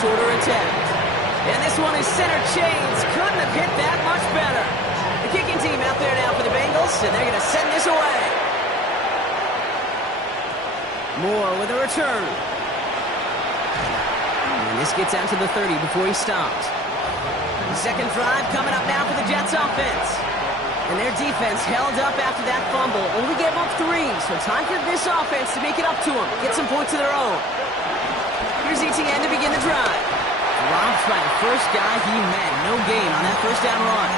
shorter attempt. And this one is center chains. Couldn't have hit that much better. The kicking team out there now for the Bengals, and they're going to send this away. Moore with a return. And this gets out to the 30 before he stopped. Second drive coming up now for the Jets offense. And their defense held up after that fumble. Only gave up 3, so time for this offense to make it up to them. Get some points of their own. Here's ETN to begin the drive. Dropped by the first guy he met. No gain on that first down run.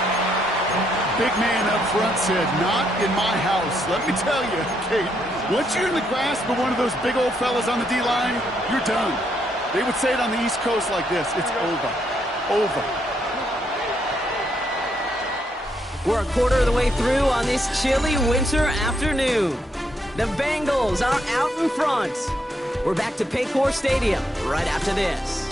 Big man up front said, "Not in my house." Let me tell you, Kate, once you're in the grasp of one of those big old fellas on the D-line, you're done. They would say it on the East Coast like this: it's over. Over. We're a quarter of the way through on this chilly winter afternoon. The Bengals are out in front. We're back to Paycor Stadium right after this.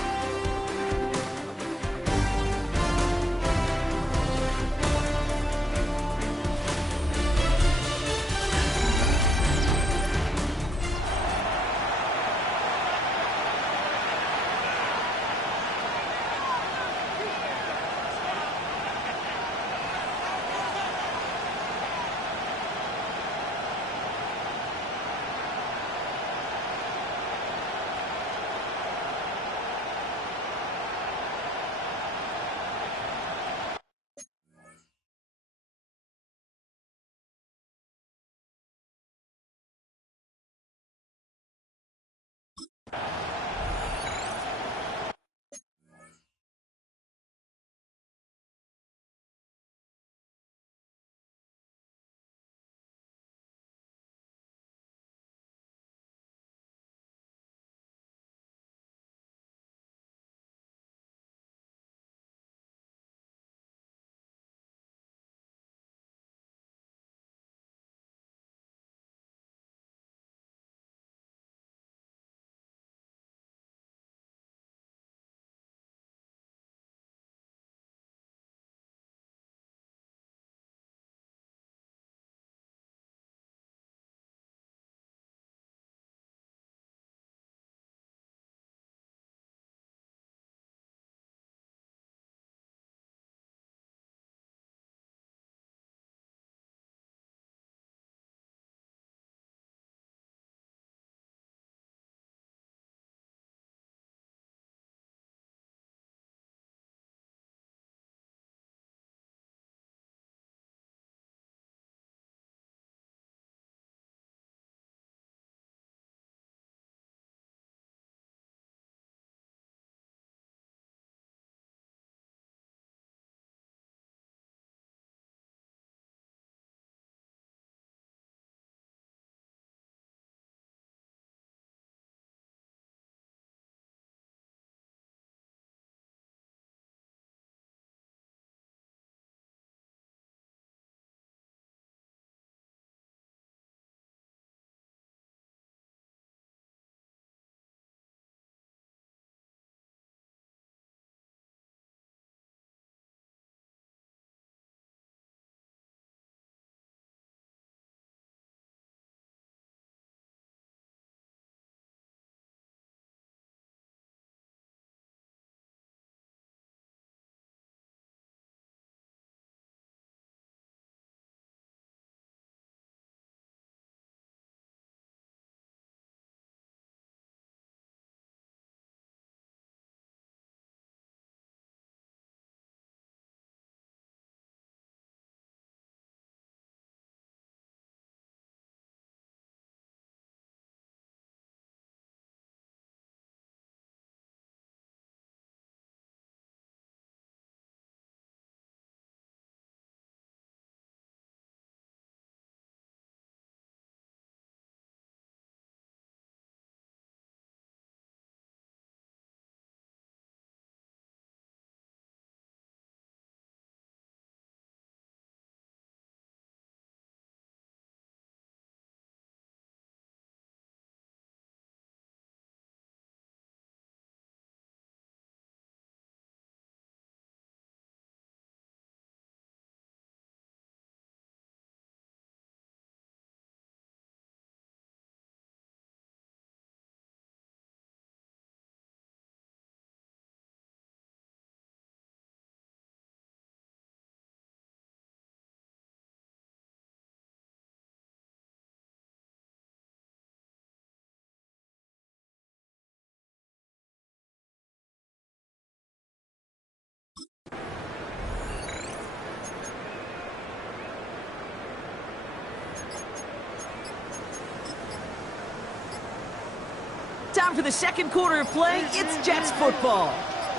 time for the second quarter of play. It's Jets football.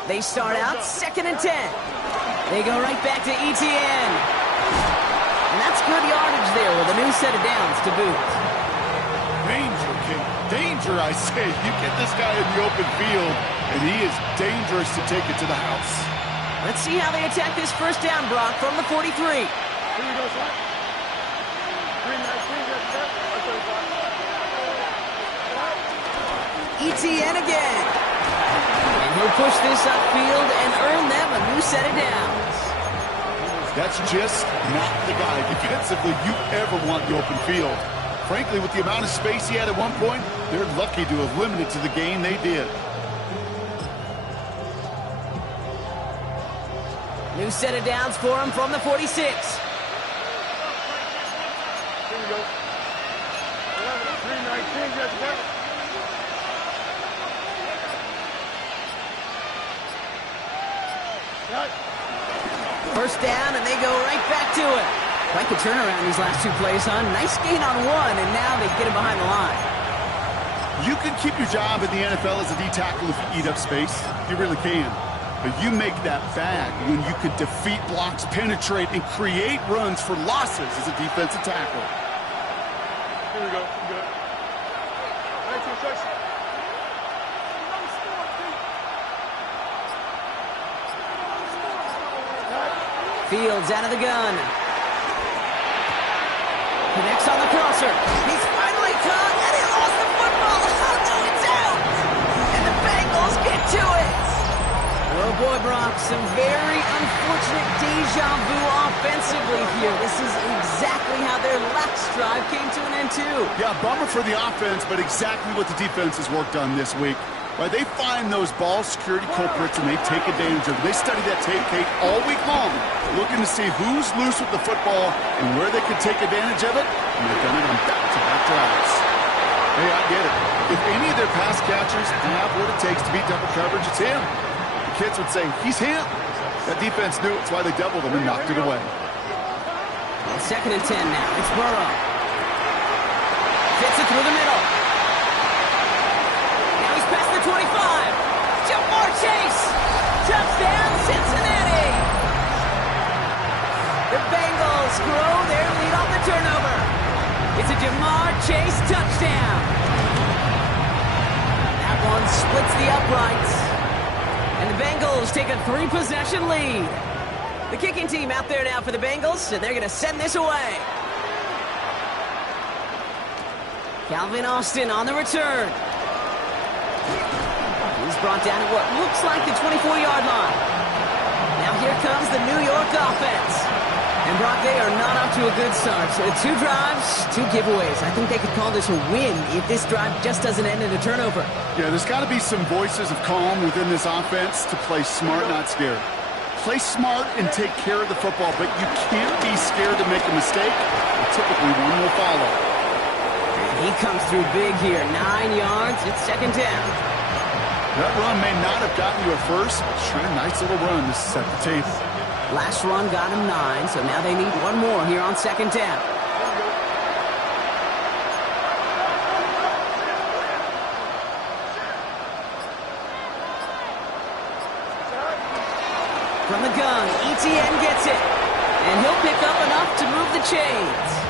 They start out 2nd and 10. They go right back to ETN. And that's good yardage there with a new set of downs to boot. Danger, King. Danger, I say. You get this guy in the open field, and he is dangerous to take it to the house. Let's see how they attack this first down, Brock, from the 43. Here we go, son. 319, ETN again. And he'll push this upfield and earn them a new set of downs. That's just not the guy defensively you ever want in the open field. Frankly, with the amount of space he had at one point, they're lucky to have limited to the gain they did. New set of downs for him from the 46. Here we go. 319, Jets, back. First down, and they go right back to it. Quite the turnaround these last two plays, huh? Nice gain on one, and now they get him behind the line. You can keep your job in the NFL as a D-tackle if you eat up space. You really can. But you make that bad when you could defeat blocks, penetrate, and create runs for losses as a defensive tackle. Here we go. Good. 19 touches. Fields out of the gun. Connects on the crosser. He's finally caught, and he lost the football. Oh, no, it's out. And the Bengals get to it. Oh, boy, Brock, some very unfortunate deja vu offensively here. This is exactly how their last drive came to an end, too. Yeah, bummer for the offense, but exactly what the defense has worked on this week. Right, they find those ball security culprits and they take advantage of it. They study that tape, Kate, all week long, looking to see who's loose with the football and where they can take advantage of it. And they've done it on back-to-back drives. Hey, I get it. If any of their pass catchers have what it takes to beat double coverage, it's him. The kids would say, he's him. That defense knew it. That's why they doubled him and knocked it away. 2nd and 10 now. It's Burrow. Fits it through the middle. Past the 25. Jamar Chase. Touchdown, Cincinnati. The Bengals grow their lead on the turnover. It's a Jamar Chase touchdown. That one splits the uprights. And the Bengals take a 3-possession lead. The kicking team out there now for the Bengals, and they're going to send this away. Calvin Austin on the return. He's brought down at what looks like the 24-yard line. Now here comes the New York offense. And Brock, they are not off to a good start. So 2 drives, 2 giveaways. I think they could call this a win if this drive just doesn't end in a turnover. Yeah, there's got to be some voices of calm within this offense to play smart, not scared. Play smart and take care of the football, but you can't be scared to make a mistake. And typically, one will follow. And he comes through big here. 9 yards. It's 2nd down. That run may not have gotten you a first, but sure, nice little run to set the table. Last run got him 9, so now they need one more here on 2nd down. From the gun, ETN gets it, and he'll pick up enough to move the chains.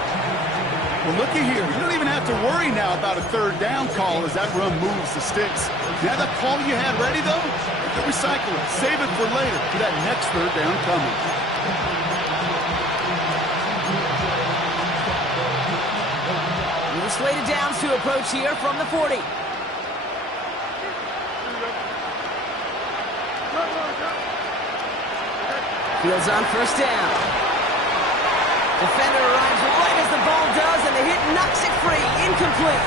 Well, looky here. You don't even have to worry now about a 3rd down call as that run moves the sticks. Now that call you had ready, though, you can recycle it. Save it for later for that next 3rd down coming. New slated downs to approach here from the 40. Fields on 1st down. Defender arrives right as the ball does, and the hit knocks it free. Incomplete.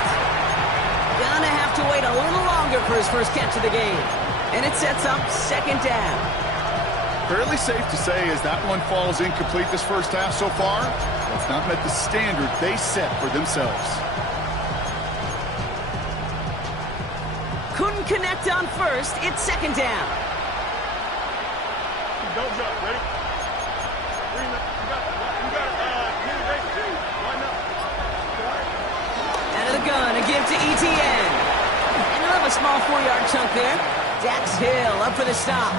Gonna have to wait a little longer for his first catch of the game. And it sets up 2nd down. Fairly safe to say as that one falls incomplete this first half so far, that's not met the standard they set for themselves. Couldn't connect on 1st. It's 2nd down. Don't jump. Ready? Out of the gun, a give to ETN. And they'll have a a small 4-yard chunk there. Dax Hill up for the stop.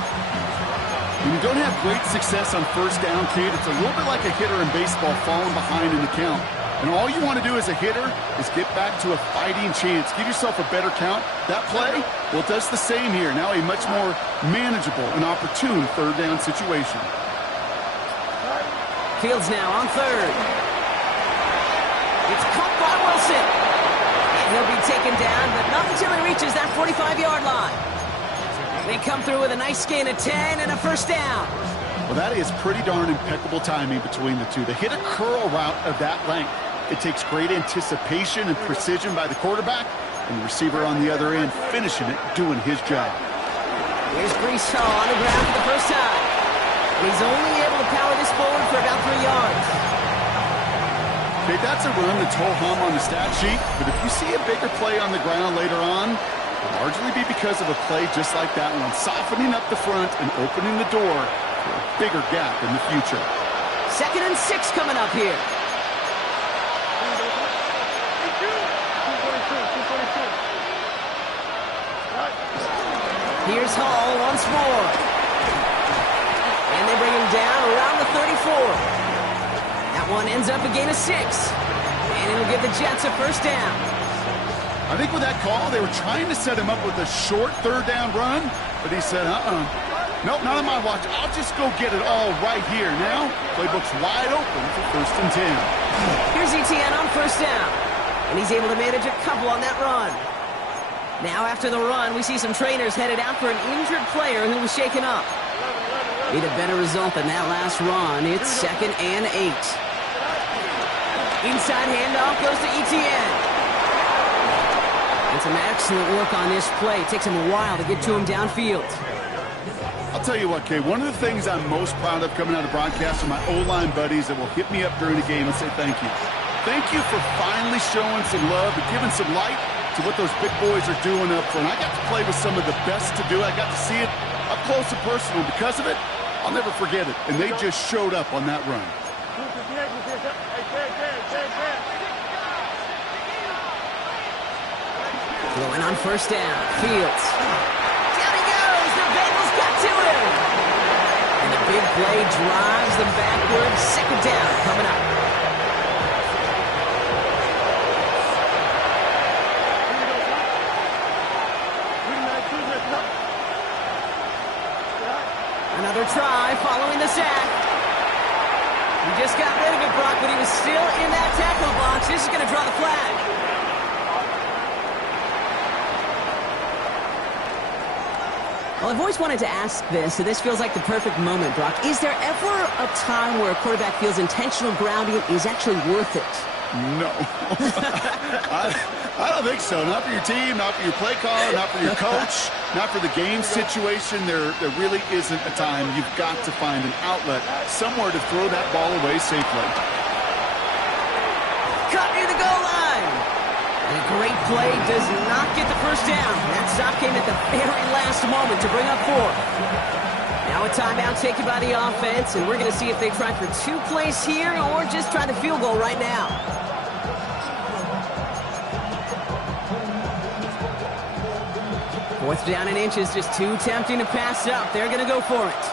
When you don't have great success on first down, Kate, it's a little bit like a hitter in baseball falling behind in the count. And all you want to do as a hitter is get back to a fighting chance. Give yourself a better count. That play, well, it does the same here. Now a much more manageable and opportune third down situation. Fields now on third. It's caught by Wilson. And he'll be taken down, but not until he reaches that 45-yard line. They come through with a nice gain of 10 and a first down. Well, that is pretty darn impeccable timing between the two. To hit a curl route of that length, it takes great anticipation and precision by the quarterback, and the receiver on the other end finishing it, doing his job. Here's Brees Hall on the ground for the first time. And he's only able to power this forward for about 3 yards. Okay, that's a run that's ho-hum on the stat sheet, but if you see a bigger play on the ground later on, it'll largely be because of a play just like that one, softening up the front and opening the door for a bigger gap in the future. 2nd and 6 coming up here. Here's Hall once more. And they bring him down around the 34. That one ends up a gain of 6. And it'll give the Jets a first down. I think with that call, they were trying to set him up with a short third down run, but he said, nope, not on my watch. I'll just go get it all right here. Now, playbook's wide open for 1st and 10. Here's ETN on first down. And he's able to manage a couple on that run. Now after the run, we see some trainers headed out for an injured player who was shaken up. Need a better result than that last run. It's 2nd and 8. Inside handoff goes to ETN. And some excellent work on this play. It takes him a while to get to him downfield. I'll tell you what, Kay, one of the things I'm most proud of coming out of broadcast are my O-line buddies that will hit me up during the game and say thank you. Thank you for finally showing some love and giving some light to what those big boys are doing up front. I got to play with some of the best to do. I got to see it up close and personal. Because of it, I'll never forget it. And they just showed up on that run. Going on first down. Fields. Down he goes. The Bengals got to him. And the big play drives them backwards. 2nd down coming up. Another try following the sack. He just got rid of it, Brock, but he was still in that tackle box. This is going to draw the flag. Well, I've always wanted to ask this, so this feels like the perfect moment, Brock. Is there ever a time where a quarterback feels intentional grounding is actually worth it? No. I don't think so. Not for your team, not for your play caller, not for your coach, not for the game situation. There really isn't a time. You've got to find an outlet, somewhere to throw that ball away safely. Cut near the goal line. And a great play does not get the first down. That stop came at the very last moment to bring up 4. Now a timeout taken by the offense, and we're going to see if they try for 2 plays here or just try the field goal right now. Fourth down and inches, just too tempting to pass up. They're going to go for it.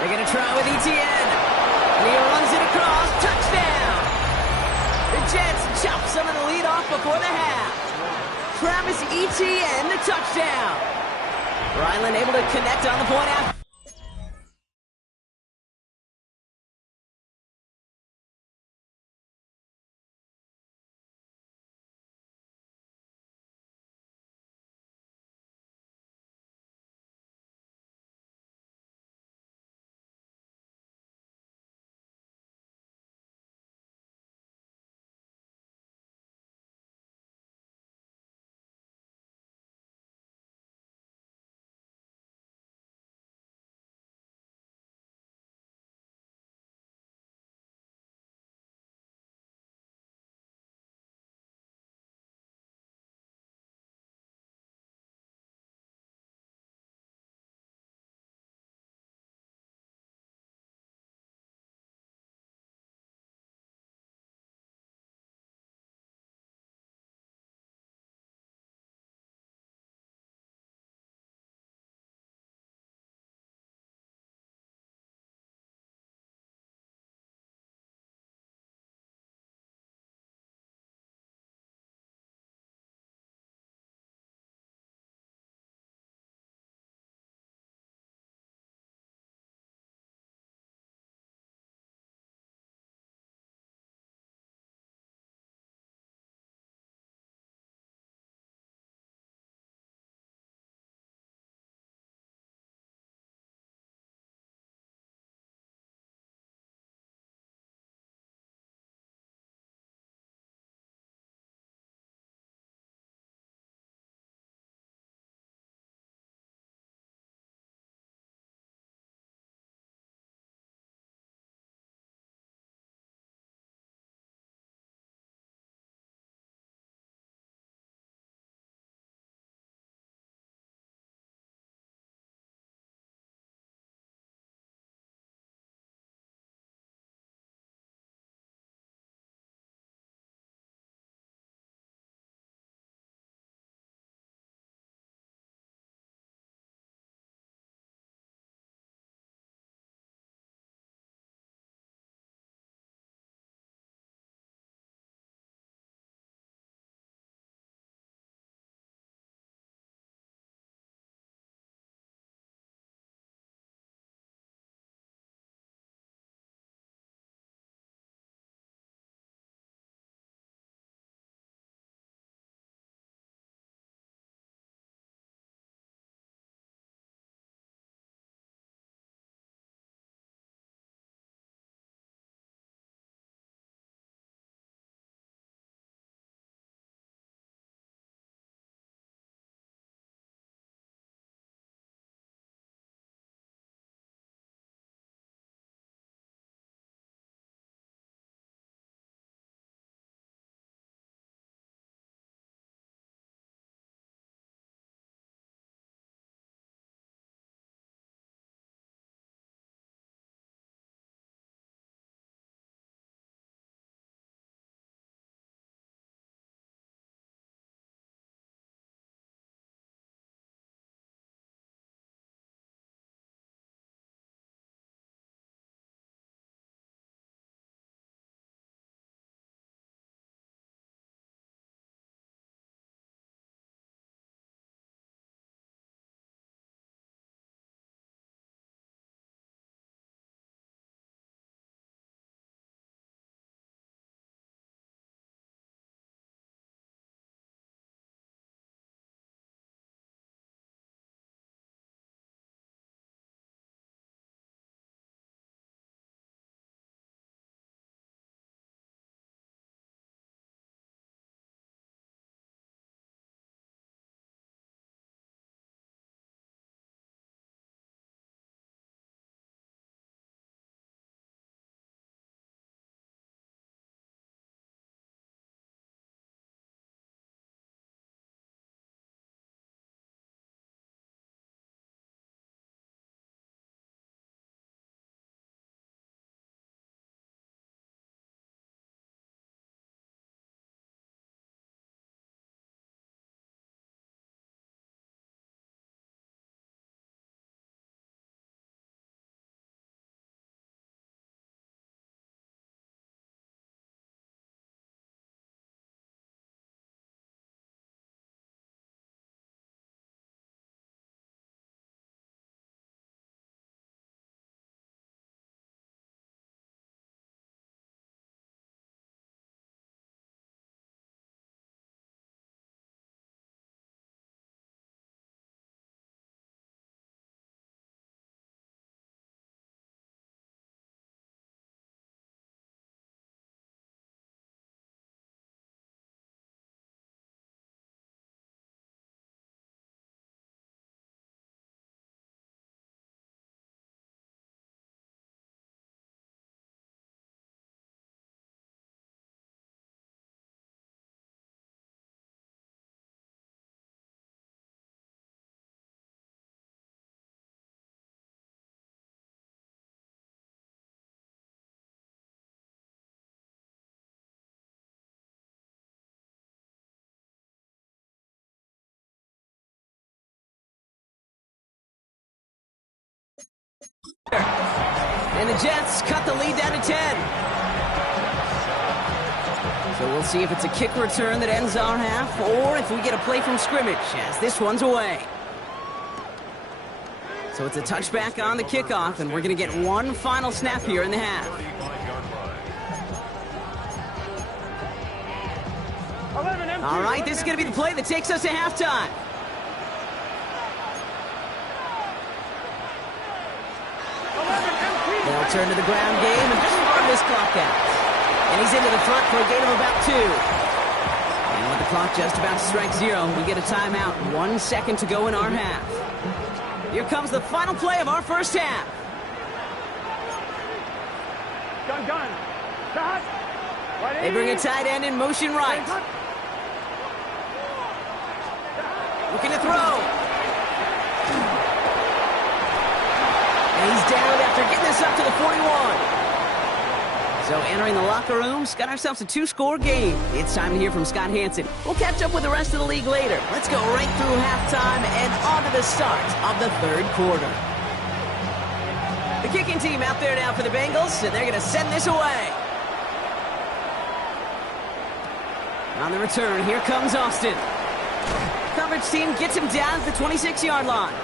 They're going to try with ETN. And he runs it across. Touchdown! The Jets chop some of the lead off before the half. Travis Etienne, the touchdown. Ryland able to connect on the point after. And the Jets cut the lead down to 10. So we'll see if it's a kick return that ends our half, or if we get a play from scrimmage, as this one's away. So it's a touchback on the kickoff, and we're going to get one final snap here in the half. All right, this is going to be the play that takes us to halftime. They'll turn to the ground game and just run this clock out. And he's into the front for a gain of about 2. And with the clock just about to strike 0, we get a timeout. 1 second to go in our half. Here comes the final play of our first half. Gun. Cut. They bring a tight end in motion right. Looking to throw. And he's down after getting this up to the 41. So entering the locker room, got ourselves a 2-score game. It's time to hear from Scott Hansen. We'll catch up with the rest of the league later. Let's go right through halftime and on to the start of the third quarter. The kicking team out there now for the Bengals, and they're going to send this away. On the return, here comes Austin. Coverage team gets him down to the 26-yard line.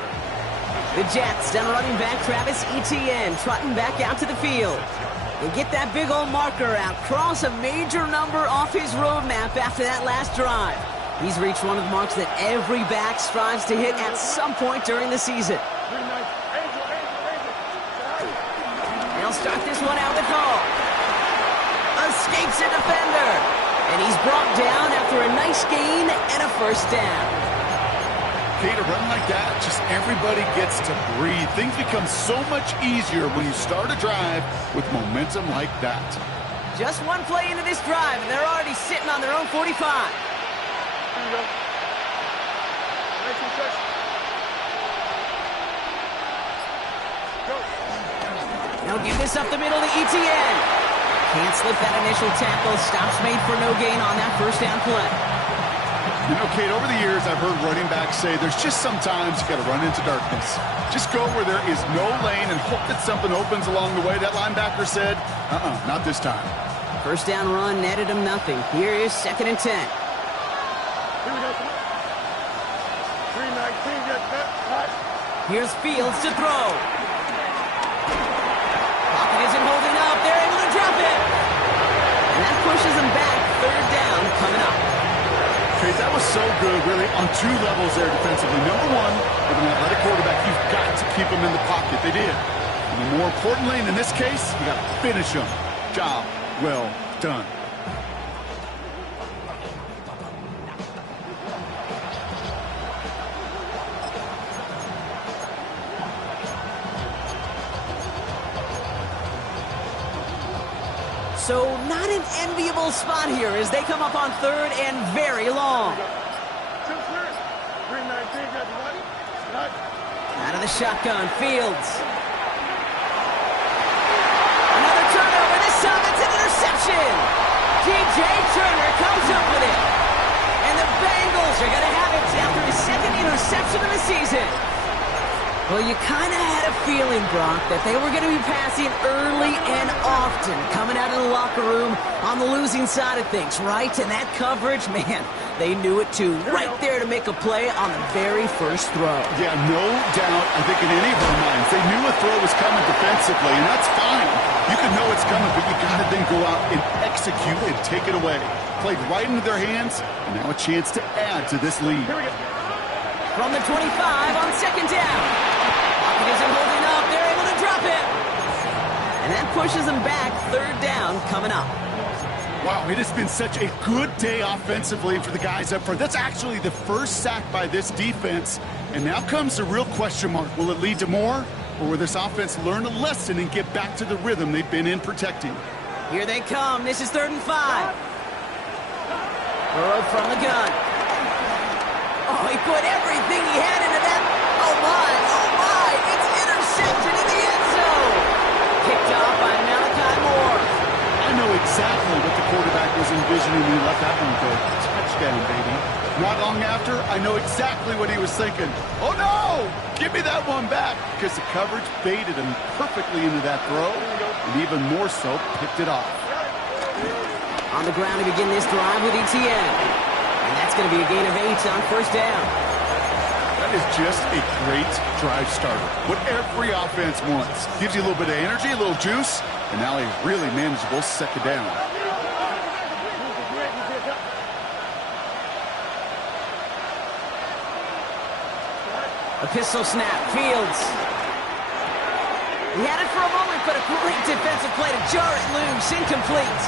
The Jets, down running back Travis Etienne, trotting back out to the field. They get that big old marker out, cross a major number off his roadmap after that last drive. He's reached one of the marks that every back strives to hit at some point during the season. They'll start this one out with Hall. Escapes a defender. And he's brought down after a nice gain and a first down. Okay, to run like that, just everybody gets to breathe. Things become so much easier when you start a drive with momentum like that. Just one play into this drive, and they're already sitting on their own 45. Here we go. Go. Now give this up the middle to Etienne. Can't slip that initial tackle. Stops made for no gain on that first down play. You know, Kate, over the years, I've heard running backs say there's just sometimes you got to run into darkness. Just go where there is no lane and hope that something opens along the way. That linebacker said, not this time. First down run netted him nothing. Here is 2nd and 10. Here we go. 319, get that. Hot. Here's Fields to throw. Pocket isn't holding up. They're able to drop it. And that pushes them back. 3rd down coming up. That was so good, really, on 2 levels there defensively. Number 1, with an athletic quarterback, you've got to keep them in the pocket. They did. And more importantly, in this case, you got to finish them. Job well done. So not an enviable spot here as they come up on 3rd and very long. Out of the shotgun, Fields. Another turnover, this time it's an interception. T.J. Turner comes up with it. And the Bengals are going to have it after his 2nd interception of the season. Well, you kind of had a feeling, Brock, that they were going to be passing early and often coming out of the locker room on the losing side of things, right? And that coverage, man, they knew it too. Right there to make a play on the very first throw. Yeah, no doubt, I think in any of our minds, they knew a throw was coming defensively, and that's fine. You can know it's coming, but you got to then go out and execute and take it away. Played right into their hands, and now a chance to add to this lead. From the 25 on 2nd down. Pocket isn't holding up. They're able to drop it. And that pushes them back. 3rd down coming up. Wow, it has been such a good day offensively for the guys up front. That's actually the first sack by this defense. And now comes the real question mark. Will it lead to more? Or will this offense learn a lesson and get back to the rhythm they've been in protecting? Here they come. This is 3rd and 5. Burrow from the gun. Oh, he put everything he had into that. Oh, my. It's intercepted in the end zone. Picked off by Malachi Moore. I know exactly what the quarterback was envisioning when he let that one go. Touchdown, baby. Not long after, I know exactly what he was thinking. Oh, no! Give me that one back, because the coverage baited him perfectly into that throw, and even more so, picked it off. On the ground to begin this drive with ETN. And that's going to be a gain of 8 on first down. That is just a great drive starter. What every offense wants. Gives you a little bit of energy, a little juice, and now a really manageable second down. A pistol snap, Fields. He had it for a moment, but a great defensive play to jar it loose, incomplete.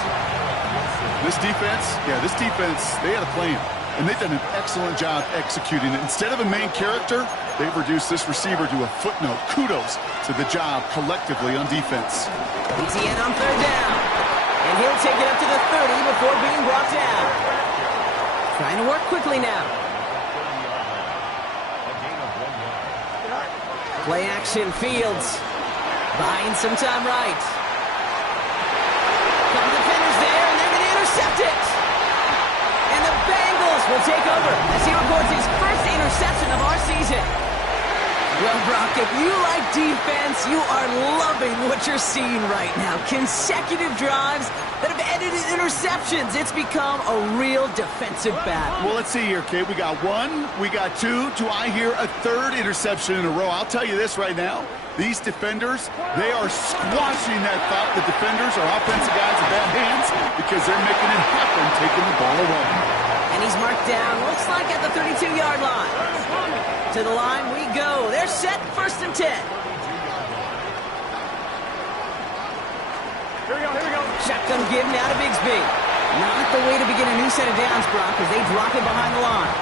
This defense, they had a plan, and they've done an excellent job executing it. Instead of a main character, they've reduced this receiver to a footnote. Kudos to the job collectively on defense. ETN on third down, and he'll take it up to the 30 before being brought down. Trying to work quickly now. Play action, Fields. Buying some time right. Couple defenders there, and they're going to intercept it. And the Bengals will take over as he records his first interception of our season. Well, Brock, if you like defense, you are loving what you're seeing right now. Consecutive drives that have ended in interceptions. It's become a real defensive battle. Well, let's see here, Kate. We got one, we got two. Do I hear a third interception in a row? I'll tell you this right now. These defenders, they are squashing that thought the defenders are offensive guys in bad hands because they're making it happen, taking the ball away. And he's marked down, looks like at the 32-yard line. To the line we go. They're set, 1st and 10. Here we go. Shotgun give now to Bigsby. Not the way to begin a new set of downs, Brock, as they drop it behind the line.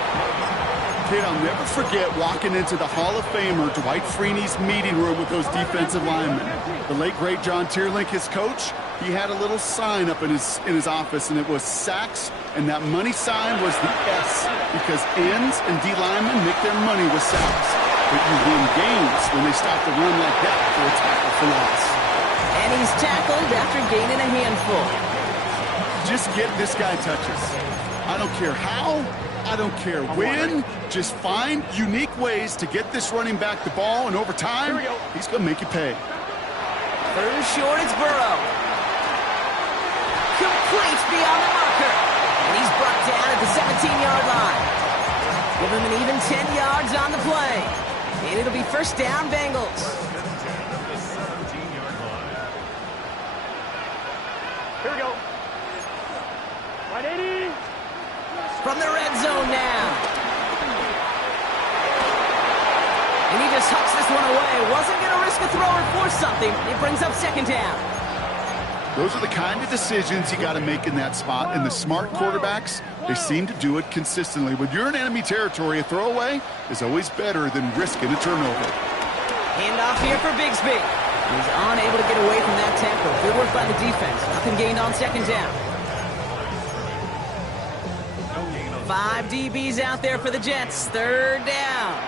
Kid, I'll never forget walking into the Hall of Famer Dwight Freeney's meeting room with those defensive linemen. The late, great John Tierlink, his coach, he had a little sign up in his office, and it was sacks, and that money sign was the S, because ends and D linemen make their money with sacks. But you win games when they stop the run like that for a tackle for loss. And he's tackled after gaining a handful. Just get this guy touches. I don't care how, I don't care when, just find unique ways to get this running back the ball, and over time, he's going to make you pay. Third and short, it's Burrow. Complete beyond the marker. And he's brought down at the 17-yard line. Give him an even 10 yards on the play. And it'll be first down, Bengals. Here we go. Right 80. From the red zone now. And he just hucks this one away. Wasn't going to risk a throw or force something. It brings up second down. Those are the kind of decisions you got to make in that spot. And the smart quarterbacks, they seem to do it consistently. When you're in enemy territory, a throwaway is always better than risking a turnover. Handoff here for Bigsby. He's unable to get away from that tackle. Good work by the defense. Nothing gained on second down. 5 DBs out there for the Jets. Third down.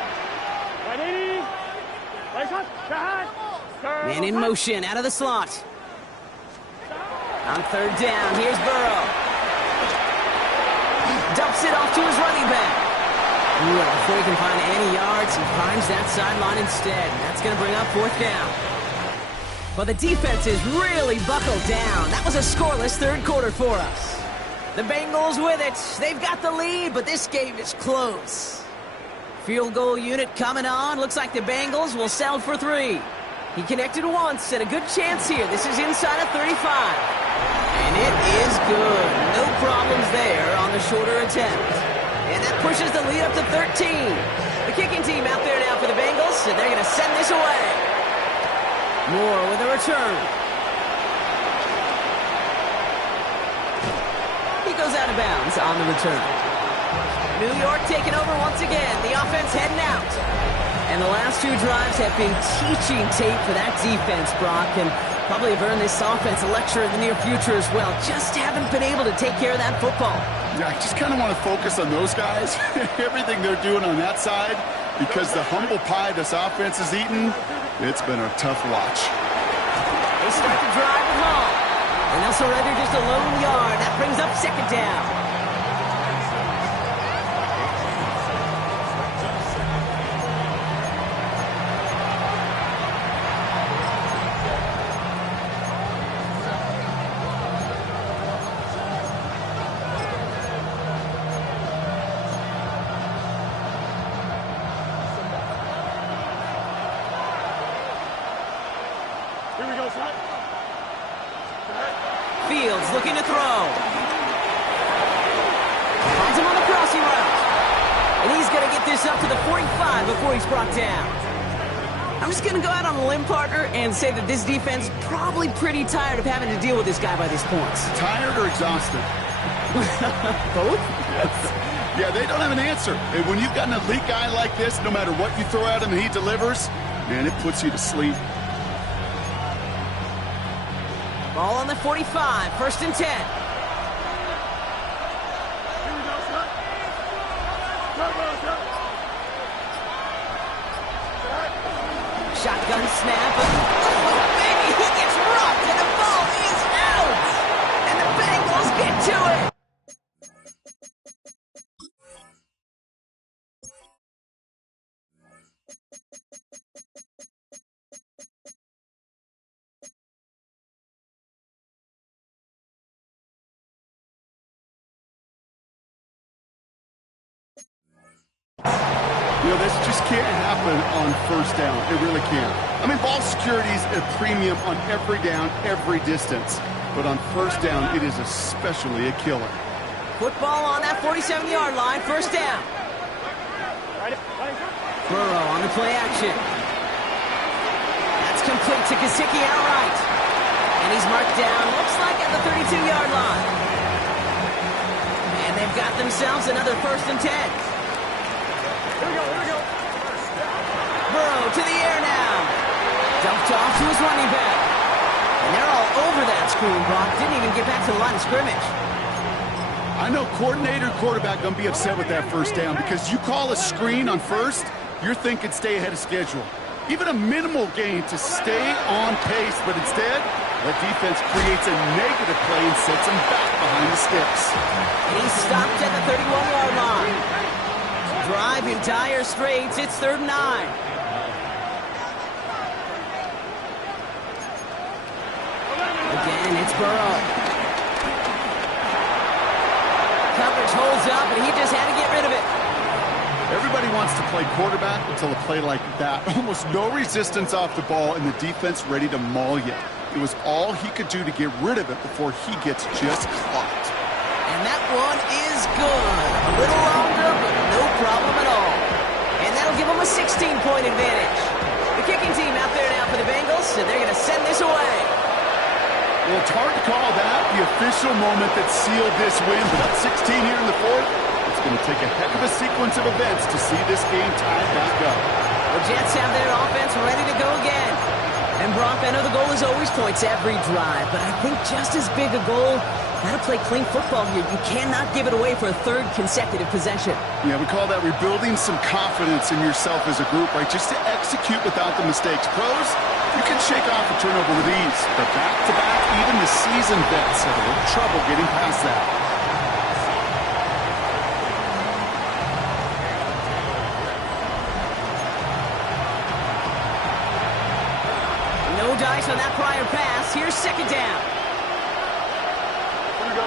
Right 80. Right cut. Man in motion out of the slot. On third down, here's Burrow. Dumps it off to his running back. Well, before he can find any yards, he finds that sideline instead. That's going to bring up fourth down. Well, the defense is really buckled down. That was a scoreless third quarter for us. The Bengals with it. They've got the lead, but this game is close. Field goal unit coming on. Looks like the Bengals will settle for 3. He connected once, and a good chance here. This is inside of 35. And it is good. No problems there on the shorter attempt. And that pushes the lead up to 13. The kicking team out there now for the Bengals, and they're going to send this away. Moore with a return. He goes out of bounds on the return. New York taking over once again. The offense heading out. And the last 2 drives have been teaching tape for that defense, Brock, and probably have earned this offense a lecture in the near future as well. Just haven't been able to take care of that football. Yeah, I just kind of want to focus on those guys, everything they're doing on that side, because the humble pie this offense is eating, it's been a tough watch. They start to drive it home. And they'll surrender just a lone yard. That brings up second down. Here we go, son. Fields looking to throw. Finds him on the crossing route. And he's going to get this up to the 45 before he's brought down. I'm just going to go out on a limb, partner, and say that this defense probably pretty tired of having to deal with this guy by these points. Tired or exhausted? Both? Yes. Yeah, they don't have an answer. And when you've got an elite guy like this, no matter what you throw at him and he delivers, man, it puts you to sleep. Ball on the 45, first and 10. Here we go, son. Shotgun snap. Oh, baby, he gets rocked, and the ball is out. And the Bengals get to it. You know, this just can't happen on first down. It really can't. I mean, ball security is a premium on every down, every distance. But on first down, it is especially a killer. Football on that 47-yard line, first down. Burrow on the play action. That's complete to Gesicki outright. And he's marked down, looks like at the 32-yard line. And they've got themselves another first and 10. Here we go. Burrow to the air now. Dumped off to his running back. And they're all over that screen, Brock. Didn't even get back to the line of scrimmage. I know coordinator and quarterback going to be upset with that first down because you call a screen on first, you're thinking stay ahead of schedule. Even a minimal gain to stay on pace, but instead, the defense creates a negative play and sets him back behind the sticks. And he's stopped at the 31-yard line. Drive in dire straits. It's 3rd and 9. Again, it's Burrow. Coverage holds up, and he just had to get rid of it. Everybody wants to play quarterback until a play like that. Almost no resistance off the ball, and the defense ready to maul you. It was all he could do to get rid of it before he gets just clocked. And that one is good. A little longer, but no problem at all. And that'll give them a 16-point advantage. The kicking team out there now for the Bengals, and they're going to send this away. Well, it's hard to call that the official moment that sealed this win, but up 16 here in the 4th, it's going to take a heck of a sequence of events to see this game tied back up. The Jets have their offense ready to go again. And Brock, I know the goal is always points every drive, but I think just as big a goal, gotta play clean football here. You cannot give it away for a 3rd consecutive possession. Yeah, we call that rebuilding some confidence in yourself as a group, right? Just to execute without the mistakes. Pros, you can shake off a turnover with ease, but back-to-back, even the seasoned vets have a little trouble getting past that. No dice on that prior pass. Here's 2nd down. Here we go.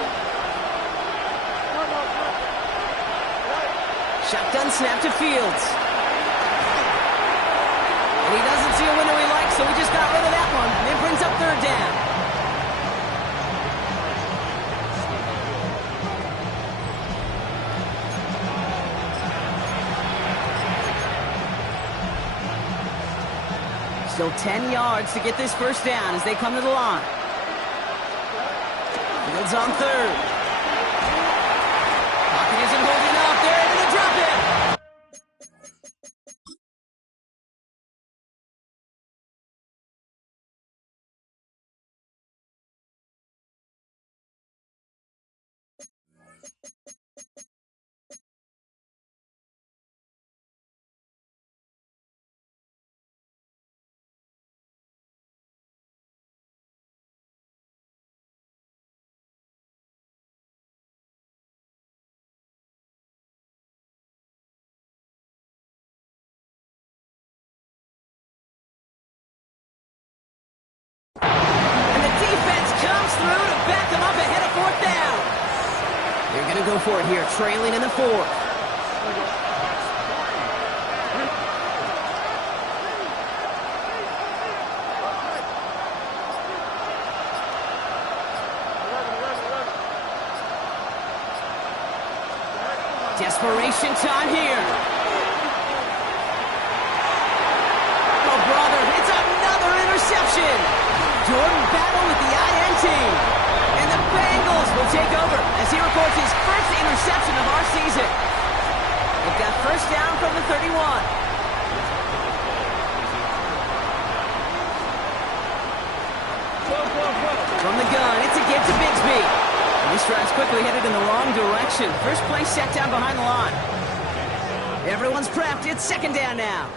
Shotgun snap to Fields. And he doesn't see a window he likes, so he just got rid of that one. And it brings up 3rd down. Still 10 yards to get this first down as they come to the line. Fields on 3rd. Pocket isn't holding up. They're able to drop it. for it here, trailing in the fourth. Desperation time here. Oh, brother, it's another interception. Jordan Battle with the INT. And the Bengals will take over as he records his first interception of our season. They've got first down from the 31. From the gun, it's a give to Bigsby. And this drive's quickly headed in the wrong direction. First play set down behind the line. Everyone's prepped. It's second down now.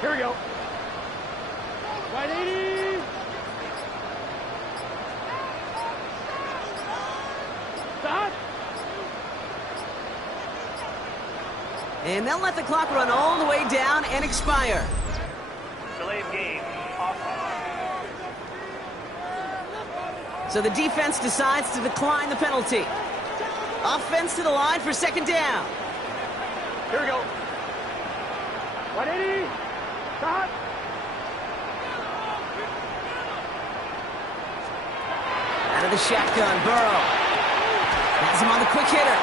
Here we go. Right 80. Stop. And they'll let the clock run all the way down and expire. Delay of game. So the defense decides to decline the penalty. Offense to the line for second down. Here we go. 180. Stop. Out of the shotgun, Burrow. Has him on the quick hitter.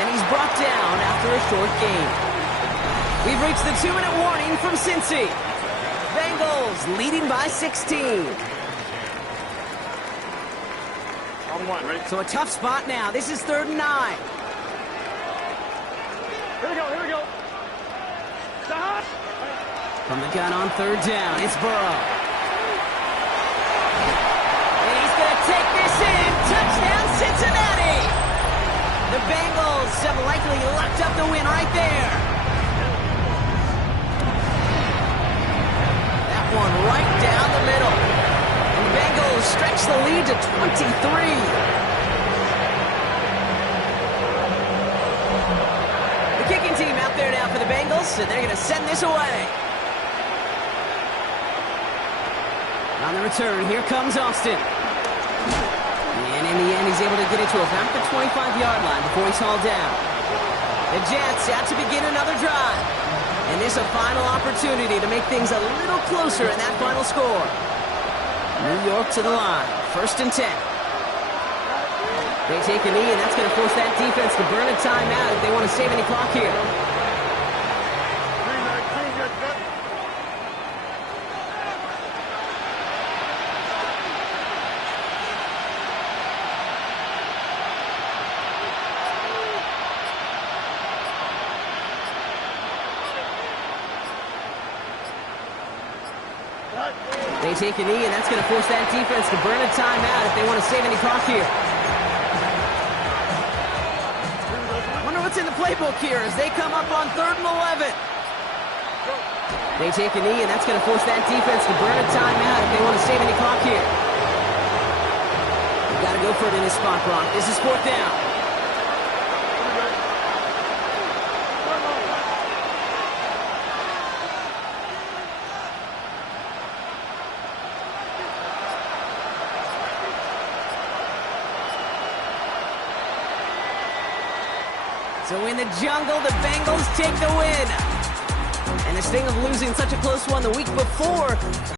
And he's brought down after a short gain. We've reached the 2-minute warning from Cincy. Bengals leading by 16. On one, ready? So a tough spot now. This is 3rd and 9. Here we go, here we go. Stop. From the gun on 3rd down, it's Burrow. And he's going to take this in. Touchdown, Cincinnati. The Bengals have likely locked up the win right there. That one right down the middle. And the Bengals stretch the lead to 23. The kicking team out there now for the Bengals, and they're going to send this away. On the return, here comes Austin. And in the end, he's able to get it to about the 25-yard line before he's hauled down. The Jets out to begin another drive. And this a final opportunity to make things a little closer in that final score. New York to the line, 1st and 10. They take a knee, and that's going to force that defense to burn a timeout if they want to save any clock here. They take a knee, and that's going to force that defense to burn a timeout if they want to save any clock here. Wonder what's in the playbook here as they come up on 3rd and 11. They take a knee, and that's going to force that defense to burn a timeout if they want to save any clock here. You've got to go for it in this spot, Brock. This is 4th down. So in the jungle, the Bengals take the win. And the sting of losing such a close one the week before